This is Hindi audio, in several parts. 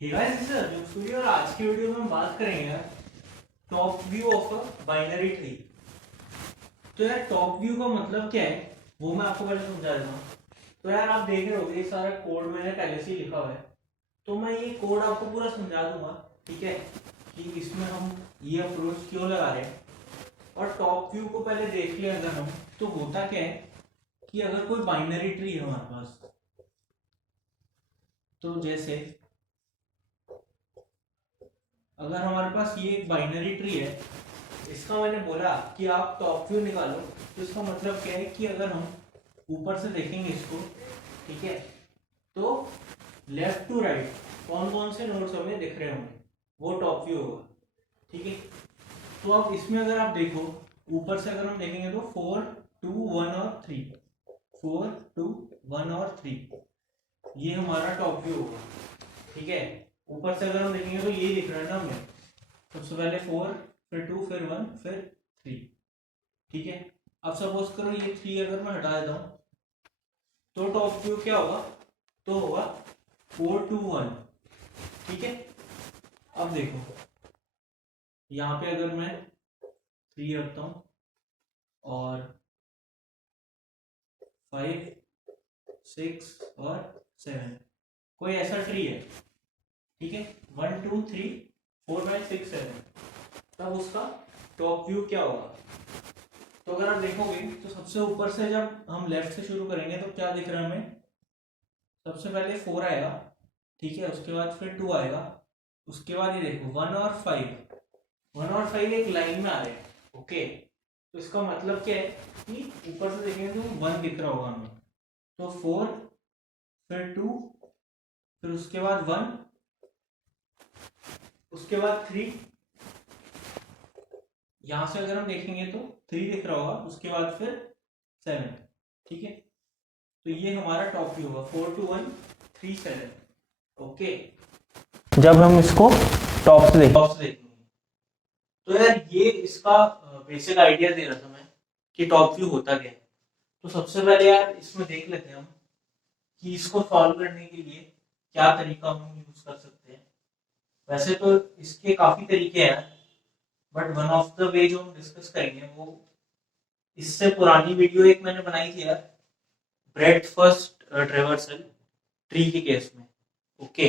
Hey guys, this is Arjun Suri और आज की वीडियो में हम बात करेंगे top view of a binary tree. तो यार टॉप व्यू का मतलब क्या है वो मैं आपको पहले समझा देता हूँ। तो यार आप देख रहे होगे ये सारा कोड मैंने पहले से ही लिखा हुआ है, तो मैं ये कोड आपको पूरा समझा दूंगा, ठीक है, कि इसमें हम ये अप्रोच क्यों लगा रहे हैं। और टॉप व्यू को पहले देख लिया अगर हम, तो होता क्या है कि अगर कोई बाइनरी ट्री है हमारे पास, तो जैसे अगर हमारे पास ये एक बाइनरी ट्री है, इसका मैंने बोला कि आप टॉप व्यू निकालो, तो इसका मतलब क्या है कि अगर हम ऊपर से देखेंगे इसको, ठीक है, तो लेफ्ट टू राइट कौन कौन से नोड्स हमें दिख रहे होंगे वो टॉप व्यू होगा, ठीक है। तो अब इसमें अगर आप देखो, ऊपर से अगर हम देखेंगे तो 4 2 1 और 3, 4 2 1 और 3, ये हमारा टॉप व्यू होगा, ठीक है। ऊपर से अगर हम देखेंगे तो ये दिख रहा है ना हमें, सबसे पहले 4 फिर 2 फिर 1 फिर 3, ठीक है। अब सपोज करो ये 3 अगर मैं हटा देता हूँ, तो टॉप व्यू क्या होगा, तो होगा 4 2 1, ठीक है। अब देखो यहाँ पे अगर मैं 3 रखता हूँ और 5 6 और 7, कोई ऐसा ट्री है, ठीक है, 1 2 3 4 5 6 7, तब उसका टॉप व्यू क्या होगा। तो अगर आप देखोगे तो सबसे ऊपर से जब हम लेफ्ट से शुरू करेंगे तो क्या दिख रहा है हमें, सबसे पहले 4 आएगा, ठीक है, उसके बाद फिर 2 आएगा, उसके बाद ये देखो 1 और 5, 1 और 5 एक लाइन में आ रहे हैं, ओके। तो इसका मतलब क्या है कि ऊपर से देखेंगे तो 1 दिख रहा होगा हमें, तो 4 फिर 2 फिर उसके बाद 1 उसके बाद 3, यहां से अगर हम देखेंगे तो 3 दिख रहा होगा, उसके बाद फिर 7, ठीक है। तो ये हमारा टॉप व्यू होगा 4 2 1 3 7, ओके। जब हम इसको टॉप से देखेंगे तो यार ये इसका बेसिक आइडिया दे रहा था मैं कि टॉप व्यू होता क्या है। तो सबसे पहले यार इसमें देख लेते हैं हम कि इसको सॉल्व करने के लिए क्या तरीका हम यूज कर सकते हैं। वैसे तो इसके काफी तरीके हैं, but one of the way जो हम डिस्कस करेंगे वो, इससे पुरानी वीडियो एक मैंने बनाई थी यार, ब्रेड फर्स्ट ट्रेवर्सल ट्री के केस में, ओके।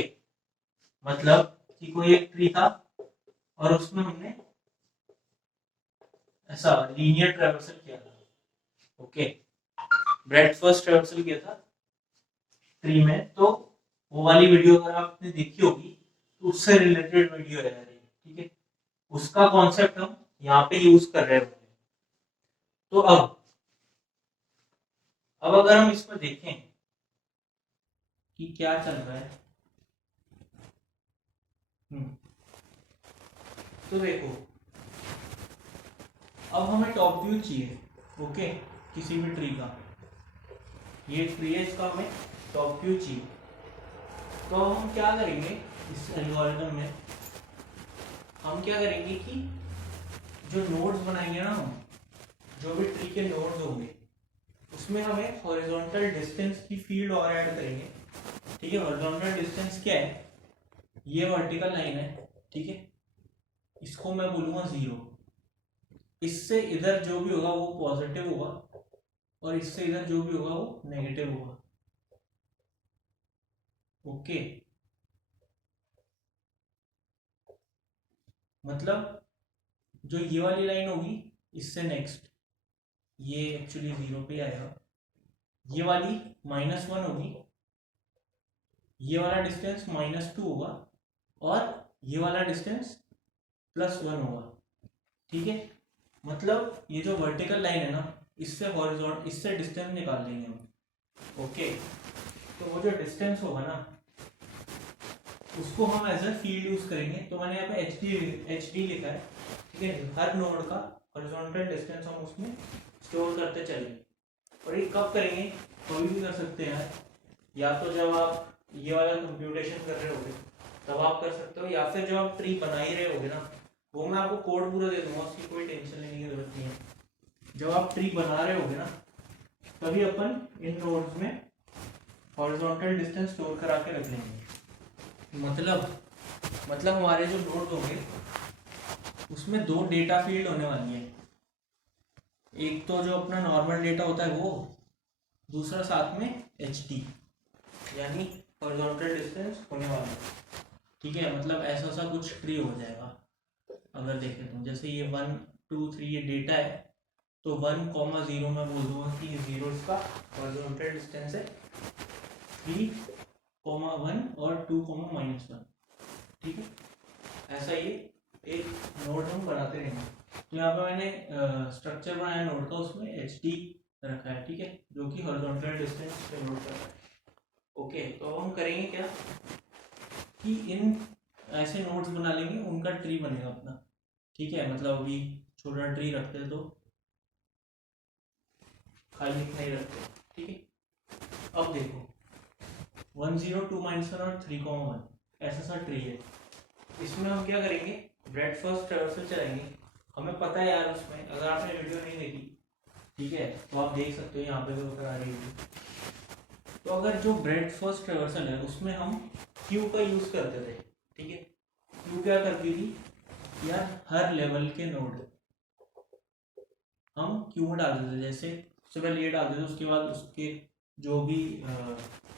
मतलब कि कोई एक ट्री था और उसमें हमने ऐसा लीनियर ट्रेवर्सल किया था, ओके, ब्रेड फर्स्ट ट्रेवर्सल किया था ट्री में। तो वो वाली वीडियो अगर आपने देखी होगी तो उससे रिलेटेड वीडियो है यार ये, ठीक है। उसका कॉन्सेप्ट हम यहाँ पे यूज कर रहे होंगे। तो अब अगर हम इसमें देखें कि क्या चल रहा है, तो देखो अब हमें टॉप व्यू चाहिए, ओके, किसी भी ट्री का, ये ट्री है, इसका हमें टॉप व्यू चाहिए। तो हम क्या करेंगे इस एल्गोरिथम में, हम क्या करेंगे कि जो नोड्स बनाएंगे ना हम, जो भी ट्री के नोड्स होंगे उसमें हमें हॉरिजॉन्टल डिस्टेंस की फील्ड और ऐड करेंगे, ठीक है। हॉरिजॉन्टल डिस्टेंस क्या है, ये वर्टिकल लाइन है, ठीक है, इसको मैं बोलूंगा 0। इससे इधर जो भी होगा वो पॉजिटिव होगा और इससे इधर जो भी होगा वो नेगेटिव होगा, ओके। मतलब जो ये वाली लाइन होगी इससे नेक्स्ट, ये एक्चुअली 0 पे आएगा, ये वाली -1 होगी, ये वाला डिस्टेंस -2 होगा और ये वाला डिस्टेंस +1 होगा, ठीक है। मतलब ये जो वर्टिकल लाइन है ना, इससे हॉरिजॉन्टल, इससे डिस्टेंस निकाल लेंगे हम, ओके। तो वो जो डिस्टेंस होगा ना उसको हम एज ए फील्ड यूज करेंगे। तो मैंने यहाँ पे एच डी लिखा है, ठीक है। हर नोड का हॉरिजॉन्टल डिस्टेंस हम उसमें स्टोर करते चलेंगे। और ये कब करेंगे, कभी भी कर सकते हैं यार, या तो जब आप ये वाला कंप्यूटेशन कर रहे होगे तब आप कर सकते हो, या फिर जब आप ट्री बना ही रहे होगे ना, वो मैं आपको कोड पूरा दे दूंगा, उसकी कोई टेंशन लेने की जरूरत नहीं है। जब आप ट्री बना रहे होगे ना तभी अपन इन नोड्स में हॉरिजॉन्टल डिस्टेंस स्टोर करा के रख लेंगे। मतलब हमारे जो नोड होंगे उसमें दो डेटा फील्ड होने वाली है। एक तो जो अपना नॉर्मल डेटा होता है वो, दूसरा साथ में एच डी यानी हॉरिजॉन्टल डिस्टेंस होने वाला है। ठीक है, मतलब ऐसा सा कुछ ट्री हो जाएगा। अगर देखें तो जैसे ये 1 2 3 ये डेटा है, तो 1,0 मैं बोल दूंगा कि 0 इसका हॉरिजॉन्टल डिस्टेंस है, 3,1 और 2,-1। ठीक है, ऐसा ये एक नोड हम बनाते रहेंगे। तो यहाँ पर मैंने स्ट्रक्चर बनाया नोड का, उसमें एच डी रखा है। ठीक है, जो कि हॉरिजॉन्टल डिस्टेंस पे नोड कर रहा है। ओके, तो हम करेंगे क्या कि इन ऐसे नोड्स बना लेंगे, उनका ट्री बनेगा अपना। ठीक है, मतलब अभी छोटा ट्री रखते हैं तो खाली इतना ही रखते हैं। ठीक है, अब देखो 1 0 2 -1 और 3,1 ऐसा सा ट्री है। इसमें हम क्या करेंगे, ब्रेड फर्स्ट ट्रैवर्सल चलाएंगे। हमें पता है यार, उसमें अगर आपने वीडियो नहीं देखी, ठीक है, तो आप देख सकते हो यहाँ पे भी आ रही है। तो अगर जो ब्रेड फर्स्ट ट्रैवर्सल है उसमें हम क्यू का यूज करते थे। ठीक है, क्यू क्या करती थी यार, हर लेवल के नोड हम क्यू में डाल देते थे। जैसे सबसे पहले ये डाल देते, उसके बाद उसके जो भी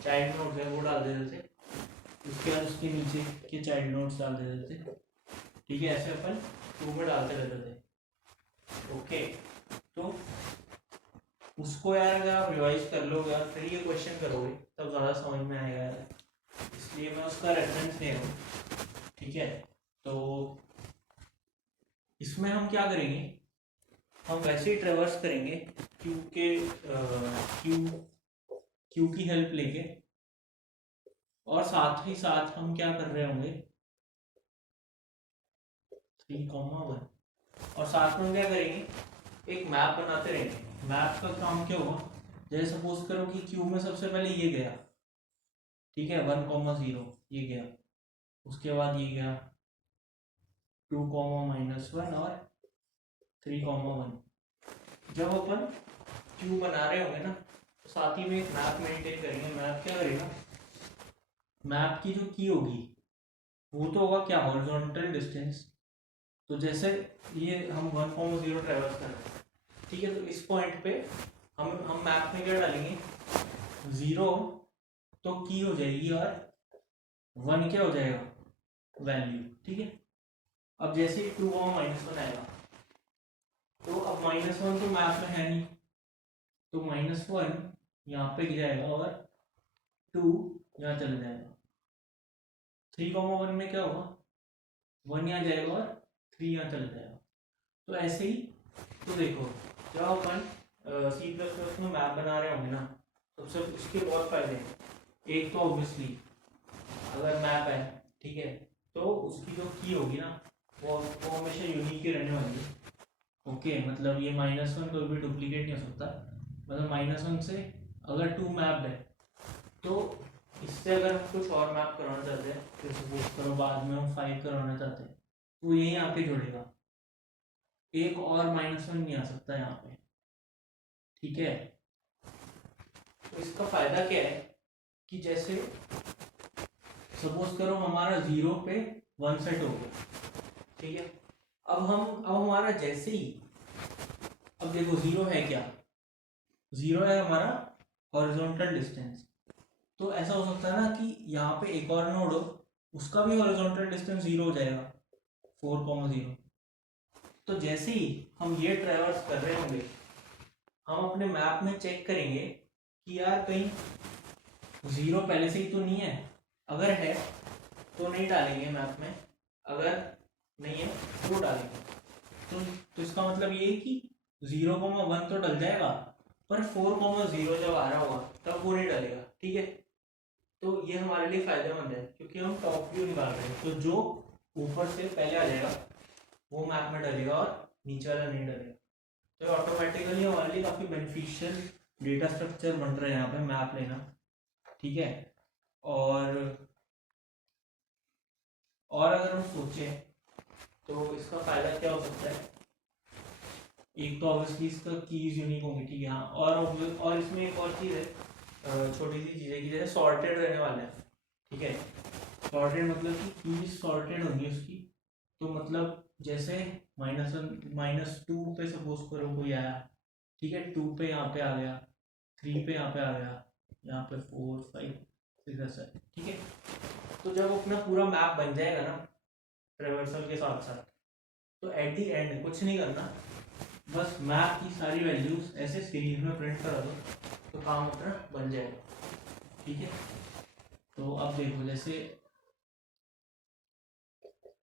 चाइल्ड नोड्स है वो डाल देते थे, उसके बाद उसके नीचे के चाइल्ड नोड्स डाल देते थे। ठीक है, ऐसे अपन क्यू में डालते रहते थे। ओके, तो उसको यार अगर आप रिवाइज कर लोगे यार, फिर ये क्वेश्चन करोगे तब ज़्यादा समझ में आएगा यार, इसलिए मैं उसका रेफरेंस दे रहा हूँ। ठीक है, तो इसमें हम क्या करेंगे, हम वैसे ही ट्रेवर्स करेंगे क्यू के क्यू की हेल्प लेके, और साथ ही साथ हम क्या कर रहे होंगे 3,1, और साथ में हम क्या करेंगे, एक मैप बनाते रहेंगे। मैप का काम क्या होगा, जैसे सपोज करो कि क्यू में सबसे पहले ये गया। ठीक है, 1,0 ये गया, उसके बाद ये गया 2,-1 और 3,1। जब अपन क्यू बना रहे होंगे ना, तो साथ ही में एक मैप मेंटेन करेंगे। मैप क्या करेगा, मैप की जो की होगी वो तो होगा क्या, हॉरिजॉन्टल डिस्टेंस। तो जैसे ये हम 1,0 ट्रेवर्स कर रहे हैं, ठीक है, तो इस पॉइंट पे हम मैप में क्या डालेंगे, 0 तो की हो जाएगी और 1 क्या हो जाएगा, वैल्यू। ठीक है, अब जैसे 2,-1 आएगा, तो अब -1 तो मैप में है नहीं, तो -1 यहाँ पे जाएगा और 2 यहाँ चला जाएगा। 3,1 में क्या होगा, 1 यहाँ जाएगा और 3 यहाँ चला जाएगा। तो ऐसे ही, तो देखो जब अपन C++ में मैप बना रहे होंगे ना, सबसे उसके बहुत फायदे हैं। एक तो ऑब्वियसली अगर मैप है, ठीक है, तो उसकी जो की होगी ना वो हमेशा यूनिक ही रहने वाली है। ओके, मतलब ये -1 कोई भी डुप्लीकेट नहीं हो सकता। मतलब -1 से अगर 2 मैप है, तो इससे अगर हम कुछ और मैप करवाना चाहते हैं, तो सपोज करो बाद में हम 5 करवाना चाहते हैं, तो यही आके जुड़ेगा, एक और -1 नहीं आ सकता यहाँ पे। ठीक है, तो इसका फायदा क्या है कि जैसे सपोज करो हमारा 0 पे 1 सेट हो गया। ठीक है, अब हमारा जैसे ही, अब देखो 0 है क्या, 0 है हमारा हॉरिजॉन्टल डिस्टेंस। तो ऐसा हो सकता है ना कि यहाँ पे एक और नोड हो, उसका भी हॉरिजॉन्टल डिस्टेंस 0 हो जाएगा, 4,0। तो जैसे ही हम ये ट्रैवर्स कर रहे होंगे, हम अपने मैप में चेक करेंगे कि यार कहीं 0 पहले से ही तो नहीं है। अगर है तो नहीं डालेंगे मैप में, अगर नहीं है तो डालेंगे। तो इसका मतलब ये है कि 0,1 तो डल जाएगा, पर 4,0 जब आ रहा होगा तब वो नहीं डलेगा। ठीक है, तो ये हमारे लिए फायदेमंद है क्योंकि हम टॉप व्यू निकाल रहे हैं, तो जो ऊपर से पहले आ जाएगा वो मैप में डलेगा और नीचे वाला नहीं डलेगा। तो ऑटोमेटिकली हमारे लिए काफ़ी बेनिफिशियल डेटा स्ट्रक्चर बन रहा है यहाँ पे मैप लेना। ठीक है, और अगर हम सोचें तो इसका फायदा क्या हो सकता है, एक तो ऑब्वियसली इसका कीज यूनिक होंगी। ठीक है, हाँ, और इसमें एक और चीज़ है, छोटी सी चीज़ है कि जैसे सॉर्टेड रहने वाला है। ठीक है, सॉर्टेड मतलब कि कीज सॉर्टेड होंगी उसकी, तो मतलब जैसे -2 पे सपोज करो कोई आया, ठीक है, 2 पे यहाँ पे आ गया, 3 पे यहाँ पे आ गया, यहाँ पे 4 5 6 ऐसा, ठीक है। तो जब अपना पूरा मैप बन जाएगा ना ट्रेवर्सल के साथ साथ, तो एट दी एंड कुछ नहीं करना, बस मैप की सारी वैल्यूज ऐसे सीरीज में प्रिंट करा दो, तो काम अपना बन जाएगा, ठीक है। तो अब देखो जैसे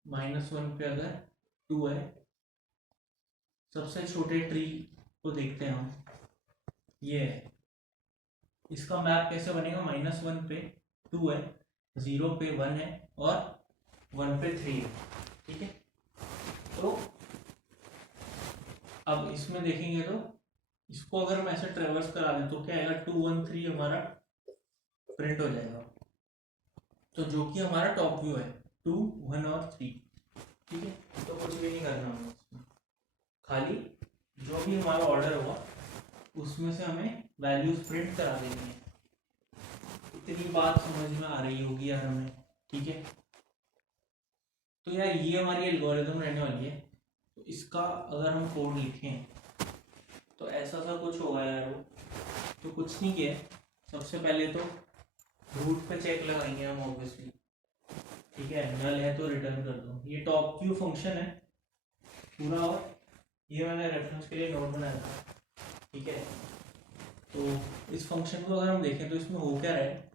-1 पे अगर 2 है, सबसे छोटे ट्री को देखते हैं हम, ये है, इसका मैप कैसे बनेगा, -1 पे 2 है, 0 पे 1 है और 1 पे 3 है, ठीक है। तो अब इसमें देखेंगे तो इसको अगर मैं ऐसे ट्रेवर्स करा दें तो क्या आएगा, 2 1 3 हमारा प्रिंट हो जाएगा। तो जो कि हमारा टॉप व्यू है 2 1 और 3, ठीक है। तो कुछ भी नहीं करना हमें इसमें, खाली जो भी हमारा ऑर्डर होगा उसमें से हमें वैल्यूज प्रिंट करा देनी है। इतनी बात समझ में आ रही होगी यार हमें, ठीक है। तो यार ये हमारी एल्गोरिथम रहने वाली है। तो इसका अगर हम कोड लिखें तो ऐसा सा कुछ होगा यार वो। तो कुछ नहीं किया, सबसे पहले तो रूट पे चेक लगाएंगे हम ऑब्वियसली, ठीक है, नल है तो रिटर्न कर दो। ये टॉप क्यू फंक्शन है पूरा, और ये मैंने रेफरेंस के लिए नोट बनाया था, ठीक है। तो इस फंक्शन को अगर हम देखें तो इसमें हो क्या रहा है,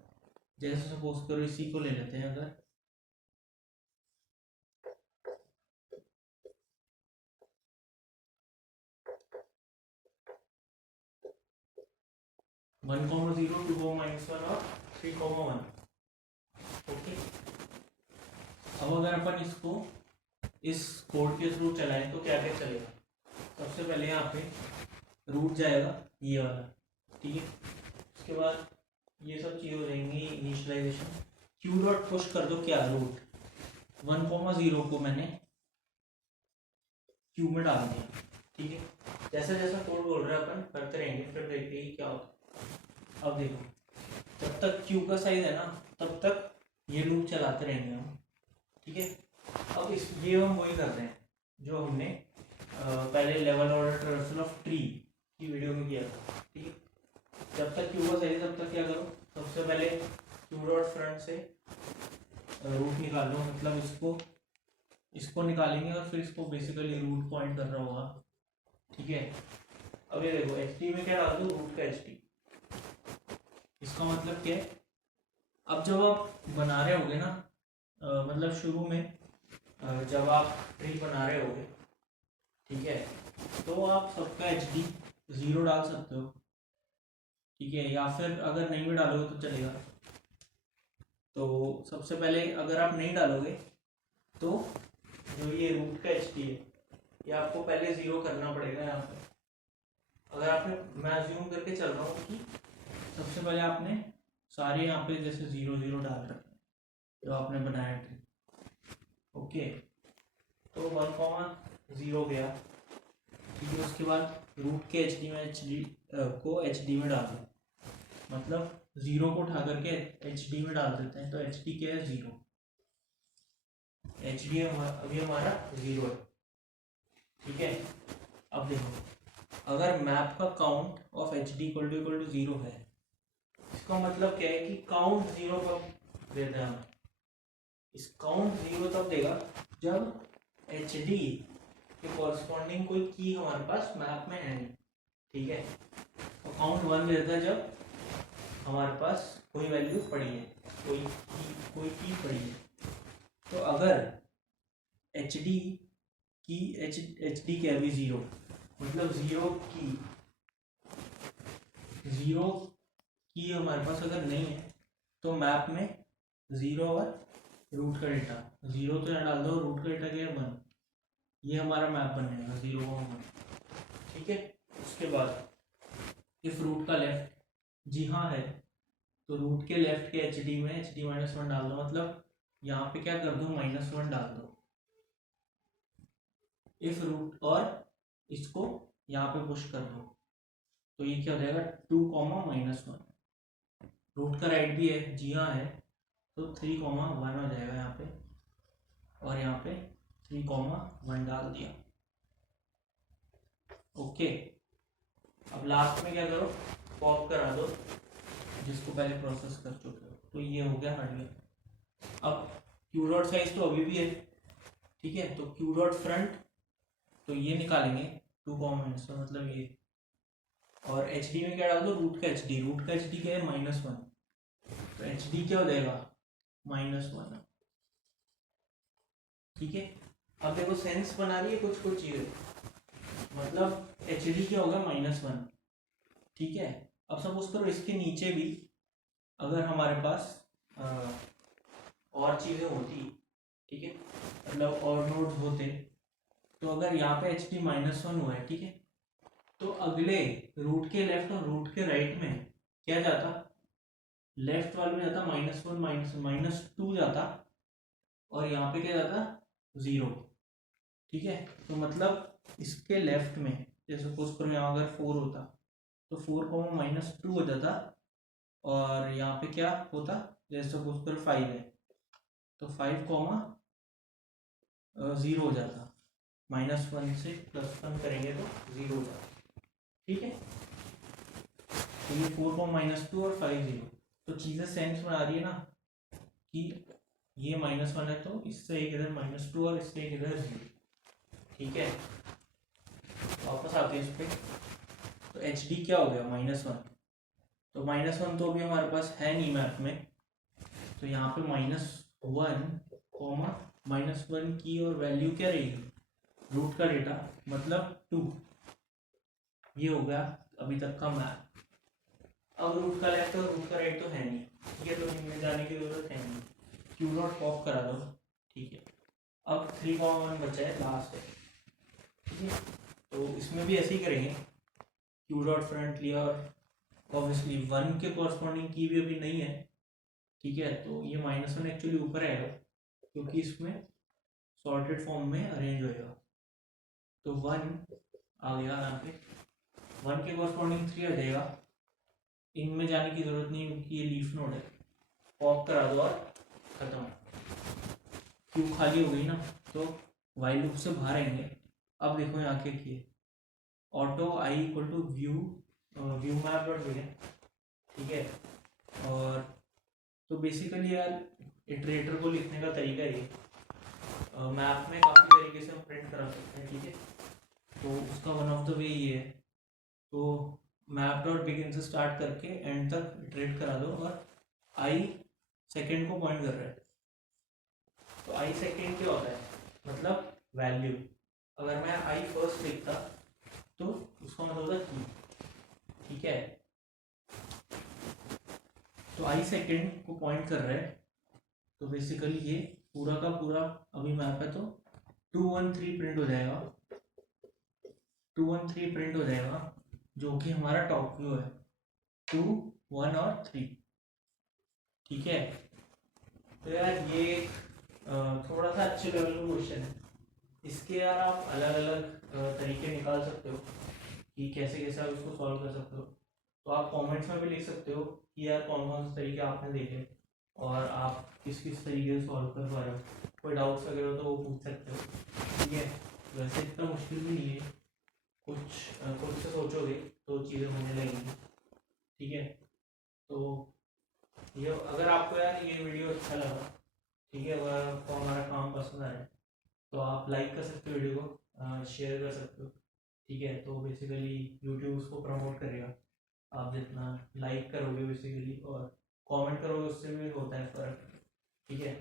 जैसे सपोज करो इसी को ले लेते हैं, अगर 1 0 2 -1 और 3 1, ओके। अब अगर अपन इसको इस कोड के थ्रू चलाएं तो क्या क्या चलेगा, सबसे पहले यहाँ पे रूट जाएगा ये वाला, ठीक है। उसके बाद ये सब चीज़ हो जाएंगी, इनिशियलाइजेशन, क्यू डॉट पुश कर दो क्या, रूट 1 0 को मैंने क्यू में डाल दिया, ठीक है। जैसा जैसा कोड बोल रहा है अपन करते रहेंगे, फिर देखते ही क्या होता है। अब देखो, जब तक क्यू का साइज है ना तब तक ये लूप चलाते रहेंगे हम, ठीक है। अब इस ये हम वही कर रहे हैं जो हमने पहले level order traversal of tree की वीडियो में किया था, ठीक है। जब तक क्यू का साइज तब तक क्या करो, सबसे पहले क्यू डॉट फ्रंट से रूट निकाल लो, मतलब इसको निकालेंगे और फिर इसको बेसिकली रूट पॉइंट कर रहा होगा, ठीक है। अब ये देखो एच डी में क्या डाल दो, रूट का एच डी, इसका मतलब क्या है, अब जब आप बना रहे होगे ना, मतलब शुरू में जब आप ट्री बना रहे होगे, ठीक है, तो आप सबका एच डी 0 डाल सकते हो, ठीक है, या फिर अगर नहीं भी डालोगे तो चलेगा। तो सबसे पहले अगर आप नहीं डालोगे तो जो ये रूट का एच डी है ये आपको पहले 0 करना पड़ेगा यहाँ पे। अगर आपने, मैं अज्यूम करके चल रहा हूँ कि सबसे पहले आपने सारे यहाँ पे जैसे 0 0 डाल रखे हैं जो आपने बनाया ट्री, ओके। तो 1 0 गया, ठीक है। उसके बाद रूट के एच डी में को एच डी में डाल दो, मतलब 0 को उठा करके एच डी में डाल देते हैं, तो एच डी क्या है, 0, एच डी अभी हमारा 0 है, ठीक है। अब देखो अगर मैप का count of H D equal to 0 है, इसका मतलब क्या है कि काउंट 0 कब देता है, इस काउंट 0 तब देगा जब एच डी के कॉरस्पॉन्डिंग कोई की हमारे पास मैप में है नहीं, ठीक है। और काउंट 1 देता है जब हमारे पास कोई वैल्यू पड़ी है, कोई की पड़ी है। तो अगर एच डी की एच डी क्या है, 0, मतलब 0 की हमारे पास अगर नहीं है तो मैप में 0 और रूट का डेटा, 0 तो यहाँ डाल दो, रूट का डेटा क्या है 1, ये हमारा मैप बनेगा 0 1, ठीक है। उसके बाद इफ रूट का लेफ्ट जी हाँ है तो रूट के लेफ्ट के एच डी में एच डी -1 डाल दो, मतलब यहाँ पे क्या कर दो, -1 डाल दो इफ रूट, और इसको यहाँ पे पुश कर दो, तो ये क्या हो जाएगा 2 -1। रूट का राइट भी है जी हाँ है, तो 3,1 हो जाएगा यहाँ पे, और यहाँ पे 3,1 डाल दिया। ओके, अब लास्ट में क्या करो, पॉप करा दो जिसको पहले प्रोसेस कर चुके हो। तो ये हो गया हार्डवेयर। अब क्यू डॉट साइज तो अभी भी है, ठीक है, तो क्यू डॉट फ्रंट तो ये निकालेंगे 2, मतलब ये, और एच डी में क्या डाल दो, रूट का एच डी। रूट का एच डी क्या है, -1, तो एच डी क्या हो जाएगा, -1। ठीक है, अब देखो सेंस बना रही है कुछ कुछ चीजें, मतलब एच डी क्या होगा, -1। ठीक है, अब सपोज करो इसके नीचे भी अगर हमारे पास और चीजें होती, ठीक है, मतलब और नोड्स होते, तो अगर यहाँ पे एच डी -1 हुआ है, ठीक है, तो अगले रूट के लेफ्ट और रूट के राइट में क्या जाता, लेफ्ट वाले में जाता -1 -2 जाता, और यहाँ पे क्या जाता, 0। ठीक है, तो मतलब इसके लेफ्ट में जैसे सपोज करो यहाँ अगर 4 होता तो 4 -2 हो जाता, और यहाँ पे क्या होता, जैसे सपोज करो 5 है तो 5 0 हो जाता, -1 से +1 करेंगे तो 0 हो जाता। ठीक है, तो ये 4 -2 और 5 0, तो चीज़ें सेंस बना रही है ना कि ये -1 है तो इससे एक इधर -2 और इससे एक इधर 0। ठीक है, वापस आते हैं इस पर, तो एच डी क्या हो गया, -1, तो -1 तो अभी हमारे पास है नहीं मैप में, तो यहाँ पे -1 की और वैल्यू क्या रहेगी, रूट का डेटा मतलब 2। ये हो गया अभी तक का मैप। अब रूट का लेफ्ट और रूट का राइट तो है नहीं, ठीक है, तो इनमें जाने की जरूरत है नहीं, क्यू डॉट पॉप करा दो। ठीक है, अब 3,1 बचा है, लास्ट है। ठीक है, तो इसमें भी ऐसे ही करेंगे, क्यू डॉट फ्रंट लिया और ऑब्वियसली 1 के कॉरस्पॉन्डिंग की भी अभी नहीं है। ठीक है, तो ये -1 एक्चुअली ऊपर आएगा क्योंकि इसमें सॉर्टेड फॉर्म में अरेंज होएगा, तो 1 आ गया यहाँ पे, 1 के कॉरस्पॉन्डिंग 3 आ जाएगा। इनमें जाने की जरूरत नहीं क्योंकि ये लीफ नोड है, पॉप करा दो और खत्म। क्यू खाली हो गई ना, तो वाइल लूप से बाहर आएंगे। अब देखो यहाँ क्या किए, auto I equal to view map dot vision. ठीक है, और तो बेसिकली यार इटरेटर को लिखने का तरीका ये मैप में काफ़ी तरीके से हम प्रिंट करा सकते हैं। ठीक है, तो उसका वन ऑफ द वे ये है, तो मैप डॉट बिगिन से स्टार्ट करके एंड तक इटरेट करा दो, और आई सेकेंड को पॉइंट कर रहा है, तो आई सेकेंड क्या होता है, मतलब वैल्यू। अगर मैं आई फर्स्ट लिखता तो उसका मतलब होता की। ठीक है, तो आई सेकेंड को पॉइंट कर रहा है, तो बेसिकली ये पूरा का पूरा अभी मैप है, तो 2 1 3 प्रिंट हो जाएगा, 2 1 3 प्रिंट हो जाएगा, जो कि हमारा टॉप व्यू है, 2 1 और 3। ठीक है, तो यार ये थोड़ा सा अच्छे लेवल का क्वेश्चन है, इसके यार आप अलग अलग तरीके निकाल सकते हो कि कैसे कैसे आप इसको सॉल्व कर सकते हो। तो आप कमेंट्स में भी लिख सकते हो कि यार कौन कौन से तरीके आपने देखे और आप किस किस तरीके से सॉल्व कर पा रहे हो। कोई डाउट्स वगैरह हो तो वो पूछ सकते हो। ठीक है, वैसे इतना मुश्किल भी नहीं है, कुछ खुद से सोचोगे तो चीज़ें होने लगेंगी। ठीक है, तो ये अगर आपको यार ये वीडियो अच्छा लगा, ठीक है, अगर आपको हमारा काम पसंद आए तो आप लाइक कर सकते हो वीडियो को, शेयर कर सकते हो। ठीक है, तो बेसिकली यूट्यूब उसको प्रमोट करेगा, आप जितना लाइक करोगे बेसिकली और कमेंट करोगे उससे भी होता है फ़र्क। ठीक है।